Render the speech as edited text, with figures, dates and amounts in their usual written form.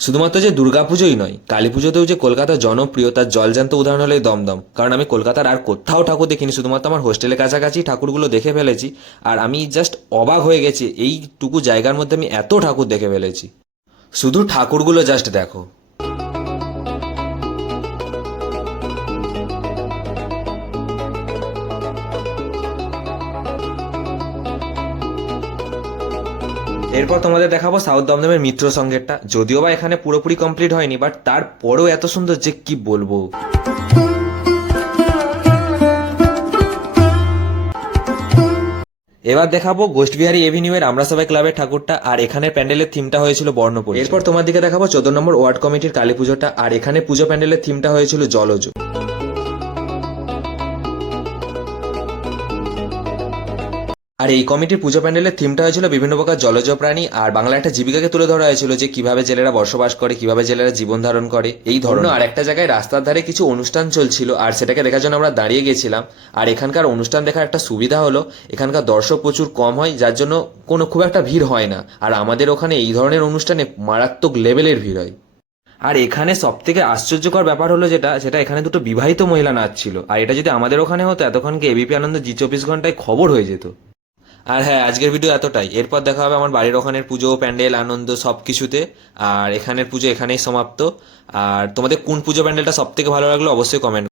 শুধুমাত্র যে দুর্গাপুজোই নয়, কালী পুজোতেও যে কলকাতা জনপ্রিয় তার জলজ্যান্ত উদাহরণ হলো এই দমদম। কারণ আমি কলকাতার আর কোথাও ঠাকুর দেখিনি, শুধুমাত্র আমার হোস্টেলের কাছাকাছি ঠাকুরগুলো দেখে ফেলেছি। আর আমি জাস্ট অবাক হয়ে গেছি, এইটুকু জায়গার মধ্যে আমি এত ঠাকুর দেখে ফেলেছি। শুধু ঠাকুরগুলো জাস্ট দেখো। এরপর তোমাদের দেখাবো সাউথ দমদমের মিত্র সংঘেরটা। যদিও বা এখানে পুরোপুরি কমপ্লিট হয়নি, বাট তারপরেও এত সুন্দর যে কি বলবো। এবার দেখাবো গোষ্ঠবিহারী এভিনিউ এর আমরা সবাই ক্লাবের ঠাকুরটা। আর এখানে প্যান্ডেলের থিমটা হয়েছিল বর্ণপরিচয়। এরপর তোমার দিকে দেখাবো 14 নম্বর ওয়ার্ড কমিটির কালী পুজোটা। আর এখানে পুজো প্যান্ডেলের থিমটা হয়েছিল জলজ। আর এই কমিটির পুজো প্যান্ডেলের থিমটা হয়েছিল বিভিন্ন প্রকার জলজ প্রাণী আর বাংলা একটা জীবিকাকে তুলে ধরা হয়েছিল, যে কিভাবে জেলেরা বসবাস করে, কিভাবে জেলেরা জীবন ধারণ করে এই ধরনের। আর একটা জায়গায় রাস্তার ধারে কিছু অনুষ্ঠান চলছিল, আর সেটাকে দেখার জন্য আমরা দাঁড়িয়ে গেছিলাম। আর এখানকার অনুষ্ঠান দেখার একটা সুবিধা হলো এখানকার দর্শক প্রচুর কম হয়, যার জন্য খুব একটা ভিড় হয় না। আর আমাদের ওখানে এই ধরনের অনুষ্ঠানে মারাত্মক লেভেলের ভিড় হয়। আর এখানে সব থেকে আশ্চর্যকর ব্যাপার হলো সেটা এখানে দুটো বিবাহিত মহিলা নাচছিল। আর এটা যদি আমাদের ওখানে হতো, এতক্ষণকে এবিপি আনন্দ জি 24 ঘন্টায় খবর হয়ে যেত। আর হ্যাঁ, আজকের ভিডিও এতটাই। এরপর দেখা হবে আমার বাড়ির ওখানের পুজো, প্যান্ডেল, আনন্দ সব কিছুতে। আর এখানের পুজো এখানেই সমাপ্ত। আর তোমাদের কোন পুজো প্যান্ডেলটা সব থেকে ভালো লাগলো অবশ্যই কমেন্ট